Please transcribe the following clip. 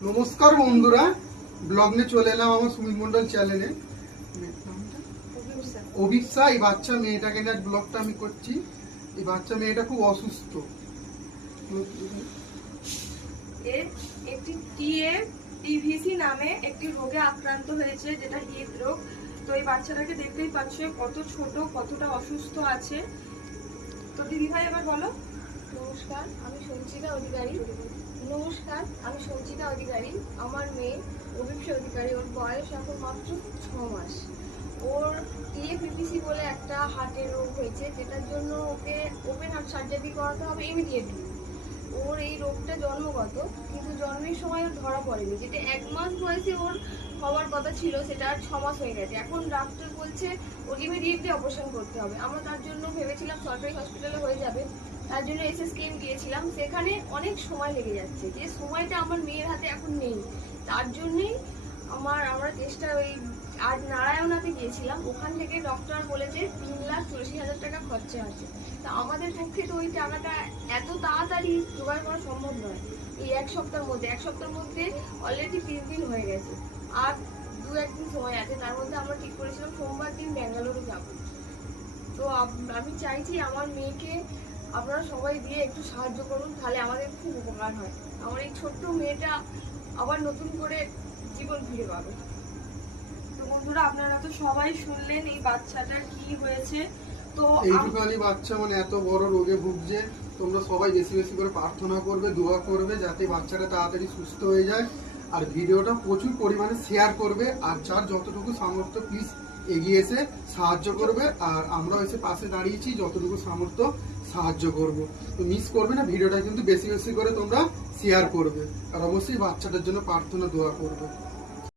নমস্কার বন্ধুরা, ব্লগ নিয়ে চলে এলাম আমার সুমিত মন্ডল চ্যানেলে। অভিপ্সা, এই বাচ্চা মেয়েটাকে নিয়ে ব্লগটা আমি করছি। এই বাচ্চা মেয়েটা খুব অসুস্থ। একটি টিভিসি নামে একটি রোগে আক্রান্ত হয়েছে, যেটা হৃদরোগ। তো এই বাচ্চাটাকে দেখতেই পাচ্ছ কত ছোট, কতটা অসুস্থ আছে। তো দিদি ভাই এবার বলো। নমস্কার, আমি সঞ্চিতা অধিকারী। আমার মেয়ে অভিপ্সা অধিকারী। ওর বয়স এখন মাত্র 6 মাস। ওর টিএপিপিসি বলে একটা হার্টের রোগ হয়েছে, যেটার জন্য ওকে ওপেন হার্ট সার্জারি করাতে হবে ইমিডিয়েটলি। ওর এই রোগটা জন্মগত, কিন্তু জন্মের সময় ওর ধরা পড়েনি। যেটা 1 মাস বয়সে ওর হওয়ার কথা ছিল, সেটা আর 6 মাস হয়ে গেছে। এখন ডাক্তার বলছে ওর ইমিডিয়েটলি অপারেশন করতে হবে। আমরা তার জন্য ভেবেছিলাম সরকারি হসপিটালে হয়ে যাবে, তার জন্য এসএসকেএম গিয়েছিলাম। সেখানে অনেক সময় লেগে যাচ্ছে, যে সময়টা আমার মেয়ের হাতে এখন নেই। তার জন্যই আমরা চেষ্টা আজ নারায়ণাতে গিয়েছিলাম। ওখান থেকে ডক্টর বলেছে 3,84,000 টাকা খরচা আছে। তা আমাদের পক্ষে তো ওই টাকাটা এত তাড়াতাড়ি জোগাড় করা সম্ভব নয়। এই এক সপ্তাহের মধ্যে অলরেডি 3 দিন হয়ে গেছে, আর 2-1 দিন সময় আছে। তার মধ্যে আমরা ঠিক করেছিলাম সোমবার দিন ব্যাঙ্গালোরে যাব। তো আমি চাইছি আমার মেয়েকে আপনারা সবাই দিয়ে একটু সাহায্য করুন, তাহলে আমাদের খুব উপকার হয়। আমার এই ছোট্ট মেয়েটা আবার নতুন করে জীবন ফিরে পাবে। তো বন্ধুরা, আপনারা তো সবাই শুনলেন এই বাচ্চাটার কি হয়েছে। তো এইটুখানি বাচ্চা মানে এত বড় রোগে ভুগছে। তোমরা সবাই বেশি বেশি করে প্রার্থনা করবে, দোয়া করবে, যাতে বাচ্চাটা তাড়াতাড়ি সুস্থ হয়ে যায়। আর ভিডিওটা প্রচুর পরিমাণে শেয়ার করবে, আর যার যতটুকু সামর্থ্য প্লিজ এগিয়ে এসে সাহায্য করবে। আর আমরাও এসে পাশে দাঁড়িয়েছি, যতটুকু সামর্থ্য সাহায্য করব। তো মিস করবে না, ভিডিওটা কিন্তু বেশি বেশি করে তোমরা শেয়ার করবে, আর অবশ্যই বাচ্চাটার জন্য প্রার্থনা দোয়া করবে।